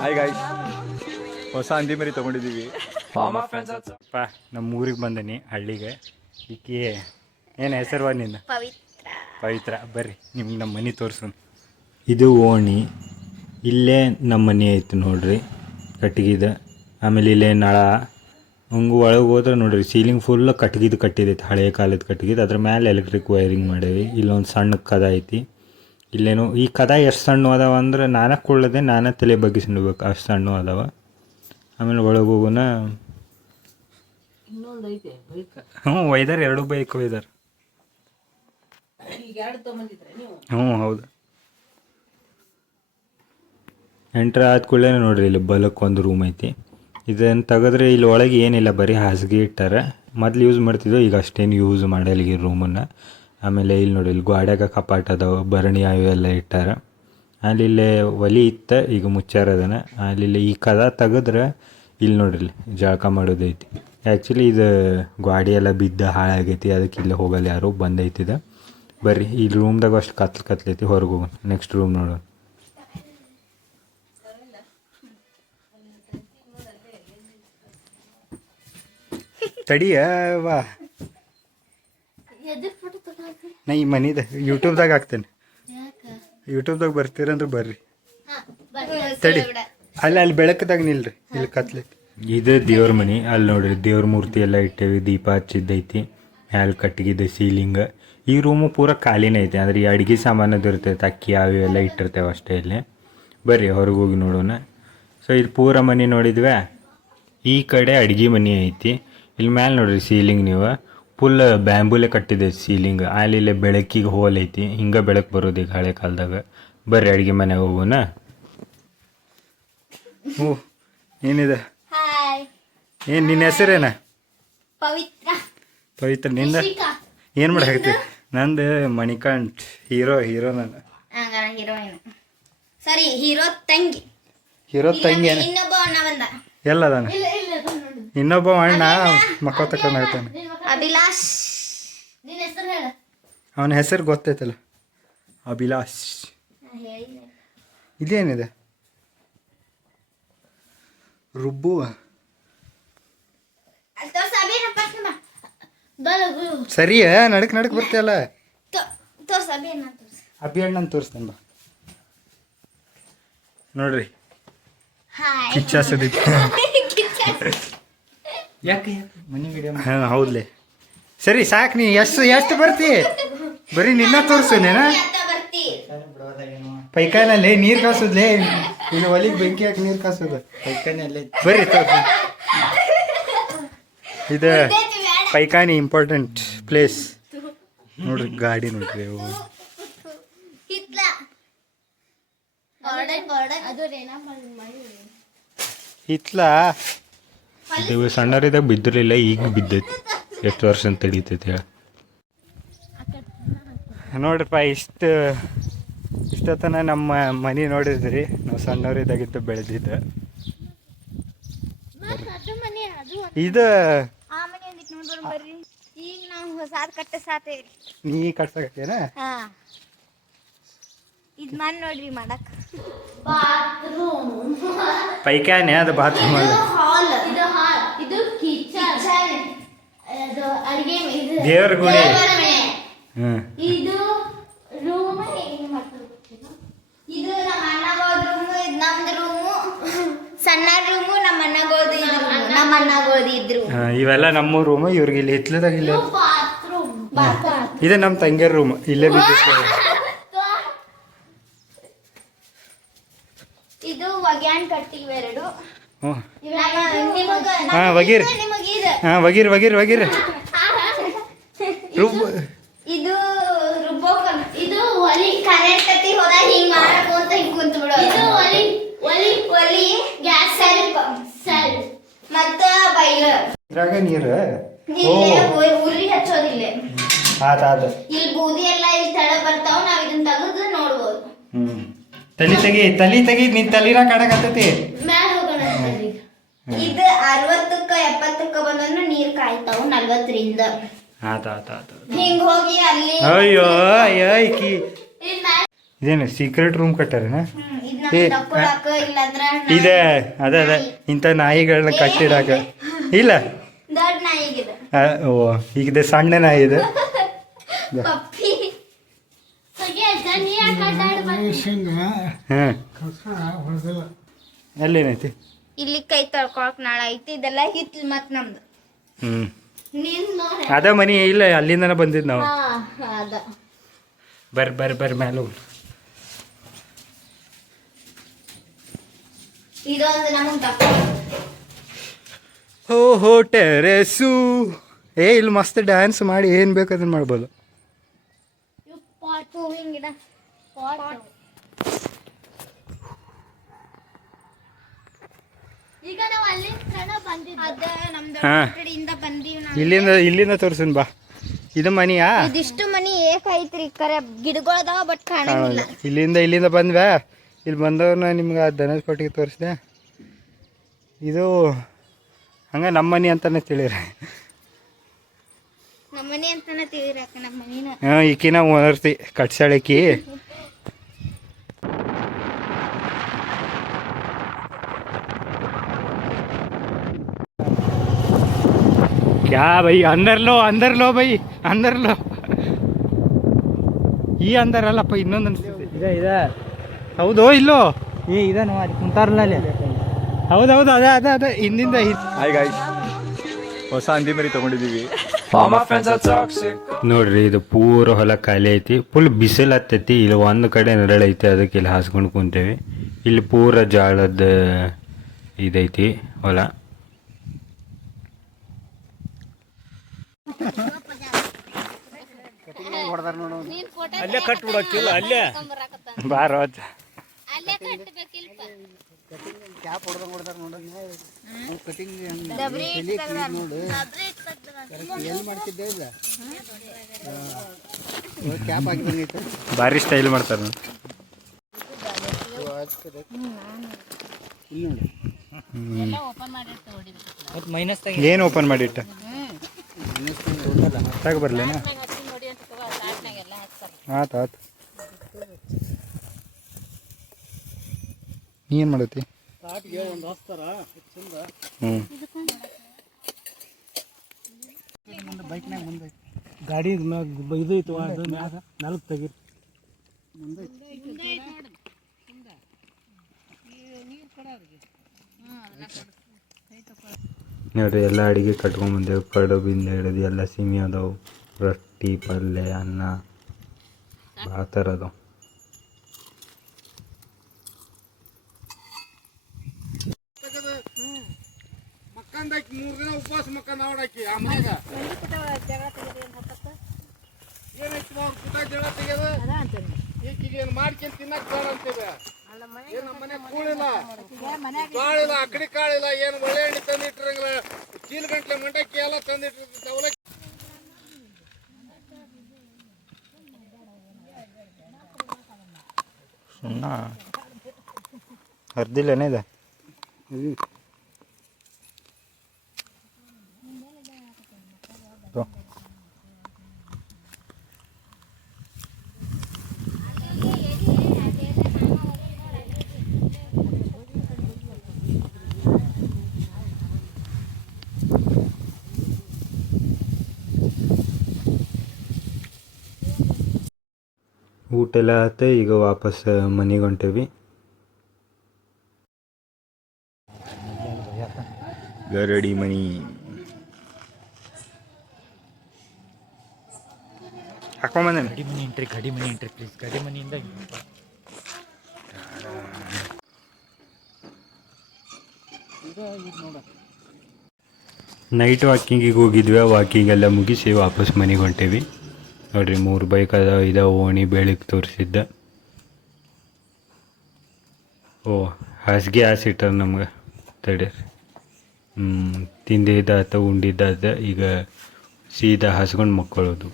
Hi guys, ಹೊಸ ಹಂದಿ ಮರಿ ತೊಗೊಂಡಿದ್ದೀವಿ. ನಮ್ಮ ಊರಿಗೆ ಬಂದೀನಿ ಹಳ್ಳಿಗೆ. ಈಕಿ ಏನು ಹೆಸರು ನಿಂದ? ಪವಿತ್ರ. ಬರ್ರಿ ನಿಮ್ಗೆ ನಮ್ಮ ಮನೆ ತೋರ್ಸೋಣ. ಇದು ಓಣಿ. ಇಲ್ಲೇ ನಮ್ಮ ಮನೆ ಐತೆ ನೋಡ್ರಿ, ಕಟ್ಟಿಗೆದು. ಆಮೇಲೆ ಇಲ್ಲೇ ನಳ. ಹಂಗೆ ಒಳಗೆ ಹೋದ್ರೆ ನೋಡ್ರಿ, ಸೀಲಿಂಗ್ ಫುಲ್ ಕಟ್ಟಿಗೆದು ಕಟ್ಟಿದೈತೆ, ಹಳೆಯ ಕಾಲದ ಕಟ್ಟಿಗೆದು. ಅದ್ರ ಮೇಲೆ ಎಲೆಕ್ಟ್ರಿಕ್ ವೈರಿಂಗ್ ಮಾಡೇವಿ. ಇಲ್ಲೊಂದು ಸಣ್ಣ ಕದ ಐತಿ. ಇಲ್ಲೇನು ಈ ಕದ ಎಷ್ಟು ಸಣ್ಣ ಅದಾವ ಅಂದ್ರೆ ನಾನೇ ಕೊಳ್ಳದೆ ನಾನೇ ತಲೆ ಬಗ್ಗಿಸ್ಬೇಕು, ಅಷ್ಟು ಸಣ್ಣ ಅದಾವ. ಆಮೇಲೆ ಒಳಗೆ ಹೋಗೋಣ. ಹ್ಞೂ ಒಯ್ದಾರ, 2 ಬೈಕ್ ಒಯ್ದಾರ. ಹ್ಞೂ ಹೌದು. ಎಂಟ್ರ್ ಆದ ಕೂಡಲೇ ನೋಡ್ರಿ, ಇಲ್ಲಿ ಬಲಕ್ಕೆ ಒಂದು ರೂಮ್ ಐತಿ. ಇದನ್ನು ತೆಗೆದ್ರೆ ಇಲ್ಲಿ ಒಳಗೆ ಏನಿಲ್ಲ, ಬರೀ ಹಾಸಿಗೆ ಇಟ್ಟಾರ. ಮೊದ್ಲು ಯೂಸ್ ಮಾಡ್ತಿದ್ದೋ, ಈಗ ಅಷ್ಟೇನು ಯೂಸ್ ಮಾಡಲ್ಲ ಈ ರೂಮನ್ನು. ಆಮೇಲೆ ಇಲ್ಲಿ ನೋಡಿ, ಇಲ್ಲಿ ಗೋಡೆಗೆ ಕಪಾಟ ಅದಾವ, ಭರಣಿ ಅವೆಲ್ಲ ಇಟ್ಟಾರ. ಅಲ್ಲಿ ಇಲ್ಲೇ ಒಲಿ ಇತ್ತು, ಈಗ ಮುಚ್ಚಾರ ಅದನ್ನು. ಅಲ್ಲಿ ಈ ಕದ ತೆಗೆದ್ರೆ ಇಲ್ಲಿ ನೋಡ್ರಿ, ಜಳಕ ಮಾಡೋದೈತಿ. ಆ್ಯಕ್ಚುಲಿ ಇದು ಗಾಡಿ ಎಲ್ಲ ಬಿದ್ದು ಹಾಳಾಗೈತಿ, ಅದಕ್ಕೆ ಇಲ್ಲೇ ಹೋಗಲ್ಲ ಯಾರು, ಬಂದೈತಿದ. ಬರ್ರಿ ಈ ರೂಮ್ದಾಗ ಅಷ್ಟು ಕತ್ಲೈತಿ, ಹೊರಗೆ ಹೋಗೋಣ. ನೆಕ್ಸ್ಟ್ ರೂಮ್ ನೋಡೋಣ. ತಡಿಯವಾ, ನಾ ಈ ಮನಿದ ಯೂಟ್ಯೂಬ್ದಾಗ ಹಾಕ್ತೇನೆ. ಯೂಟ್ಯೂಬ್ದಾಗ ಬರ್ತೀರಂದ್ರೆ ಬರ್ರಿ. ತಡಿ, ಅಲ್ಲಿ ಬೆಳಕದಾಗ ನಿಲ್ರಿ, ಇಲ್ಲಿ ಕತ್ಲೈತಿ. ಇದು ದೇವ್ರ ಮನೆ. ಅಲ್ಲಿ ನೋಡ್ರಿ, ದೇವ್ರ ಮೂರ್ತಿ ಎಲ್ಲ ಇಟ್ಟೇವಿ, ದೀಪ ಹಚ್ಚಿದ್ದೈತಿ. ಮ್ಯಾಲೆ ಕಟ್ಟಿಗಿದ ಸೀಲಿಂಗ್. ಈ ರೂಮು ಪೂರ ಖಾಲಿನೇ ಐತೆ, ಅಂದ್ರೆ ಈ ಅಡುಗೆ ಸಾಮಾನದು ಇರ್ತೈತೆ, ಅಕ್ಕಿ ಅವು ಎಲ್ಲ ಇಟ್ಟಿರ್ತೇವೆ ಅಷ್ಟೇ. ಇಲ್ಲಿ ಬರ್ರಿ ಹೊರಗೆ ಹೋಗಿ ನೋಡೋಣ. ಸೊ ಇದು ಪೂರ ಮನೆ ನೋಡಿದ್ವಿ. ಈ ಕಡೆ ಅಡುಗೆ ಮನೆ ಐತಿ. ಇಲ್ಲಿ ಮ್ಯಾಲೆ ನೋಡ್ರಿ ಸೀಲಿಂಗ್, ನೀವು ಫುಲ್ ಬ್ಯಾಂಬೂಲೆ ಕಟ್ಟಿದೆ ಸೀಲಿಂಗ್. ಅಲ್ಲಿ ಬೆಳಕಿಗೆ ಹೋಲ್ ಐತಿ, ಹಿಂಗೆ ಬೆಳಕು ಬರೋದು ಈಗ ಹಳೆ ಕಾಲದಾಗ. ಬರ್ರಿ ಅಡುಗೆ ಮನೆಗೆ ಹೋಗೋಣ. ಹ್ಞೂ, ಏನಿದೆ? ಏನು ನಿನ್ನ ಹೆಸರೇನ? ಪವಿತ್ರ. ನಿಂದ ಏನು ಮಾಡಾಕತ್ತಿ? ನಂದು ಮಣಿಕಂಠ್. ಹೀರೋ ನಾನು. ಹೀರೋ ತಂಗಿ ಎಲ್ಲದಾನ? ಇನ್ನೊಬ್ಬ ಅಣ್ಣ ಮಕ್ಕಳ ತಕೊಂಡಾಗ್ತಾನೆ. ಅಭಿಲಾಷ್. ಅವನ ಹೆಸರು ಗೊತ್ತೈತಲ್ಲ, ಅಭಿಲಾಷ್. ಇದೇನಿದೆ? ರುಬ್ಬು. ಸರಿಯ, ನಡಕ್ ಬರ್ತೀಯಲ್ಲ. ಅಭಿ ಅಣ್ಣನ ತೋರಿಸ್ತೇನೆ ಬಾ. ನೋಡ್ರಿ, ಕಿಚ್ಚಾಸದಿ. ಯಾಕೆ ಮನೆ ವಿಡಿಯೋ? ಹಾಂ ಹೌದ್ಲೆ. ಸರಿ ಸಾಕು, ನೀ ಎಷ್ಟು ಬರ್ತಿ? ಬರೀ ನಿನ್ನ ತೋರಿಸ್ತೇನೇನ? ಪೈಖಾನಲ್ಲಿ ನೀರು ಕಾಸೋದ್ಲೆ, ಇನ್ನು ಒಲಿಗೆ ಬೆಂಕಿ ಹಾಕಿ ನೀರು ಕಾಸೋದು ಪೈಖಾನಲ್ಲಿ. ಬರ್ರಿ ತೋರ್ಸಿ. ಇದು ಪೈಖಾನಿ ಇಂಪಾರ್ಟೆಂಟ್ ಪ್ಲೇಸ್. ನೋಡ್ರಿ ಗಾಡಿ ನೋಡ್ರಿ, ಅವು ಹಿತ್ಲ. ಇದು ಸಣ್ಣರಿದಾಗ ಬಿದ್ದಿರಲಿಲ್ಲ, ಈಗ ಬಿದ್ದೈತಿ. ಎಷ್ಟು ವರ್ಷ ಅಂತ ತಡೀತೈತಿ ಹೇಳ. ನೋಡ್ರಿಪ್ಪ, ಇಷ್ಟೊತ್ತನ ನಮ್ಮ ಮನೆ ನೋಡಿದ್ರಿ. ನಾವು ಸಣ್ಣವರಿದ್ದಾಗಿತ್ತು, ಬೆಳೆದಿದ್ದು. ಇದು ನೀ ಕಟ್ಸಕತ್ತೇನ? ಪೈಖಾನೆ ಅದು ಬಾತ್ರೂಮ್ ಅಲ್ಲ, ದೇವ್ರ ಗುಡಿ. ಇದು ರೂಮ್, ಇದು ನಮ್ಮ ಅಣ್ಣಗೋದ್ ರೂಮು, ಇದು ನಮ್ದು ರೂಮು. ಸಣ್ಣ ರೂಮು ನಮ್ಮ ಅಣ್ಣಗೋದಿದ್ರು. ಇವೆಲ್ಲ ನಮ್ಮ ರೂಮು. ಇವ್ರಿಗೆ ಇಲ್ಲಿ ಹಿತ್ಲದಾಗ ಇಲ್ಲ. ಇದು ನಮ್ಮ ತಂಗಿಯರ ರೂಮ್, ಇಲ್ಲೇ ಬಿದ್ದಿತ್ತು. ಇದು ಒಗ್ಯಾನ್ ಕಟ್ಟಿವೆ 2. ಹಾಂ ಒಗೀರ್. ಹಾಂ ಒಗೀರ್. ಇದು ರುಬ್ಬೋಕಲ್. ಇದು ಒಲಿ, ಕರೆಂಟ್ ಕತ್ತಿ ಹೋದಾಗ ಹಿಂಗ್ ಮಾಡಬೇಕು ಅಂತ ಹಿಂಗ್ ಕುಂತು ಬಿಡೋದು. ಇದು ಒಲಿ ಗ್ಯಾಸ್ ಸೆಲ್ ಮತ್ತ ಬಾಯ್ಲರ್. ಇದ್ರಾಗ ನೀರು ಉರಿ ಹಚ್ಚೋದಿಲ್ಲ. ಇಲ್ಲಿ ಬೂದಿ ಎಲ್ಲ ಇಲ್ಲಿ ತಳ ಬರ್ತಾವ, ನಾವ್ ಇದನ್ನ ತೆಗೆದು ನೋಡ್ಬೋದು. ತಲಿ ತೆಗಿ, ನಿನ್ ತಲಿನ ಕಾಣಕತ್ತೈತಿ. ಮ್ಯಾಲ ಹೋಗೋಣ. ಇದು 60ಕ್ಕ 70ಕ್ಕ ಬಂದ್ರೆ ನೀರ್ ಕಾಯ್ತಾವ 40ರಿಂದ. ಆತ ಹಿಂಗ್ ಹೋಗಿ ಅಲ್ಲಿ ಅಯ್ಯೋ ಅಯ್ಯೋ ಇದೇನು ಸೀಕ್ರೆಟ್ ರೂಮ್ ಕಟ್ಟಾರೇನ? ಇದು ಏ, ನಮ್ಗೆ ತಕ್ಕೊಳಕ ಇಲ್ಲಂದ್ರ ಇದೆ ಅದ ಇಂಥ ನಾಯಿಗಳನ್ನ ಕಟ್ಟಿಡಾಕ ಇಲ್ಲ. ದೊಡ್ಡ ನಾಯಿಗಿದೆ ಓ ಈಗ ಸಣ್ಣ ನಾಯಿ ಇದೆ. ಪಪ್ಪಿ ಹಾಂ ಅಲ್ಲೇನೈತಿ? ಇಲ್ಲಿ ಕೈ ತೊಳ್ಕೊಳಕ್ ನಾಳ ಐತಿ, ಇದೆಲ್ಲ ಹಿತ್ಲ್ ಮತ್ ನಮ್ದು. ಹ್ಞೂ ನಿನ್ ನೋಡಿ ಅದ ಮನಿ ಇಲ್ಲ, ಅಲ್ಲಿಂದನೇ ಬಂದಿದ್ದು ನಾವು. ಅದ ಬರ್ರಿ ಮ್ಯಾಲ ಹೋಗ್ರಿ. ಇದೊಂದು ನಮಗ್ ತಕ್ಕೊ ಹೋ ಟೆರೆಸು. ಇಲ್ಲಿ ಮಸ್ತ್ ಡ್ಯಾನ್ಸ್ ಮಾಡಿ ಏನು ಬೇಕು ಅದನ್ನ ಮಾಡ್ಬೋದು. ಹೂವಿನ ಗಿಡ ಈಗ ನಾವು ಅಲ್ಲಿ ಅದ ನಮ್ದು ಹಾಂ ಕಡೆಯಿಂದ ಬಂದೀವಿ ನಾವು. ಇಲ್ಲಿಂದ ತೋರ್ಸನ್ ಬಾ. ಇದು ಮನಿಯಾ? ಇದಿಷ್ಟು ಮನಿ ಏಕ ಐತ್ರಿ, ಕರೆ ಗಿಡಗಳದಾವ ಬಟ್ ಕಾಣಂಗಿಲ್ಲ. ಇಲ್ಲಿಂದ ಬಂದ್ವಾ? ಇಲ್ಲಿ ಬಂದವ್ರನ್ನ ನಿಮ್ಗೆ ಆ ದನದ ಕೊಟ್ಟಿಗೆ ತೋರಿಸಿದೆ. ಇದು ಹಂಗೆ ನಮ್ಮ ಮನೆ ಅಂತಾನೆ ತಿಳಿರಿ. ನಮ್ಮ ಮನಿ ಅಂತಾನೆ ತಿಳಿರಾಕ ನಮ್ಮ ಮನಿನ. ಹಾಂ ಈಕಿನ ಓನರ್ತಿ ಕಟ್ಸಾಳಕಿ. क्या भाई अंदर लो भाई अंदर लो. ಈ ಅಂದರ್ ಅಲ್ಲಪ್ಪ, ಇನ್ನೊಂದು ಅನ್ಸುತ್ತೆ. ಇದೆ ಹೌದು ಇಲ್ಲೋ? ಇದನ್ನು ಅಲ್ಲಿ ಕುಂತಾರಲ್ಲ ಅಲ್ಲಿ. ಹೌದೌದು ಅದೇ ಹಿಂದಿಂದ. ಹಾಯ್ ಗಾಯ್ಸ್, ಹೊಸ ಹಂದಿ ಮರಿ ತಗೊಂಡಿದ್ದೀವಿ. ನೋಡ್ರಿ ಇದು ಪೂರ ಹೊಲ ಖಾಲಿ ಐತಿ, ಫುಲ್ ಬಿಸಿಲು ಹತ್ತೈತಿ. ಇಲ್ಲಿ ಒಂದು ಕಡೆ ನೆರಳೈತಿ, ಅದಕ್ಕೆ ಇಲ್ಲಿ ಹಾಸ್ಕೊಂಡು ಕುಂತೇವಿ. ಇಲ್ಲಿ ಪೂರ ಜಾಳದ ಇದೈತಿ ಹೊಲ. ಅಲ್ಲೇ ಕಟ್ಬಿಡಕ್ಕಿಲ್ಲ, ಅಲ್ಲೇ ಬಾರ ಭಾರಿ ಸ್ಟೈಲ್ ಮಾಡ್ತಾರ. ಏನು ಓಪನ್ ಮಾಡಿಟ್ಟ ತಗೊಬರ್ಲೇನ? ಆತು ನೀ ಏನು ಮಾಡತ್ತಿ? ಗಾಡಿ ಇದು ಐತು, ಅದು ಮ್ಯಾಗ ನಾಲ್ಕು ತೆಗೀರಿ. ನೋಡ್ರಿ ಎಲ್ಲ ಅಡಿಗೆ ಕಟ್ಕೊಂಡ್ಬಂದೇವು. ಕಡುಬಿಂದ ಹಿಡಿದು ಎಲ್ಲ ಸಿಮಿ ಅದಾವು, ರೊಟ್ಟಿ ಪಲ್ಯ ಅನ್ನ ಭಾಳ ಥರ ಅದಾವ. ಉಪವಾಸ ಮಕ್ಕ ನೋಡಾಕಿ ಆ ಮನೆಗ ಜಗಳ ತೆಗೆದ ಈಕಿಗೆ ಏನು ಮಾಡ್ಕೊಂಡ್ ತಿನ್ನಕ್ ಬೇಡ ಅಂತಿದೆ. ಏನ್ ನಮ್ಮ ಮನೆ ಕೂಳಿಲ್ಲ, ಕಾಳಿಲ್ಲ, ಅಕಡಿ ಕಾಳಿಲ್ಲ, ಏನು ಒಳ್ಳೆ ಎಣ್ಣೆ ತಂದಿಟ್ಟಿರಂಗಿಲ್ಲ. ಚೀಲ ಗಂಟ್ಲೆ ಮಂಡಕ್ಕಿ ಎಲ್ಲ ತಂದಿಟ್ಟಿರ್ತಿತ್ತು. ಅವಲಕ್ಕಿ ಸುಣ್ಣ ಹರಿದಿಲ್ಲನೇ ಇದೆ. ಊಟ ಎಲ್ಲ ಆತ, ಈಗ ವಾಪಸ್ ಮನೆಗೆ ಹೊಂಟೇವಿ. ಗರಡಿ ಮನಿ ಹಾಕೊಂಬಂದೇನೆ. ಗಾಡಿ ಮನಿ ಎಂಟ್ರಿ ಪ್ಲೀಸ್. ಗಾಡಿ ಮನಿಯಿಂದ ನೈಟ್ ವಾಕಿಂಗಿಗೆ ಹೋಗಿದ್ವಿ. ವಾಕಿಂಗ್ ಎಲ್ಲ ಮುಗಿಸಿ ವಾಪಸ್ ಮನೆಗೆ ಹೊಂಟೇವಿ. ನೋಡ್ರಿ 3 ಬೈಕ್ ಅದಾವ. ಓಣಿ ಬೆಳಿಗ್ಗೆ ತೋರಿಸಿದ್ದ. ಓ ಹಾಸಿಗೆ ಹಾಸಿಟ್ಟಾರ ನಮ್ಗೆ. ತಡೀರಿ, ತಿಂದಿದ್ದಾತ ಉಂಡಿದ್ದಾತ. ಈಗ ಸೀದಾ ಹಾಸ್ಕೊಂಡು ಮಕ್ಕೊಳ್ಳೋದು.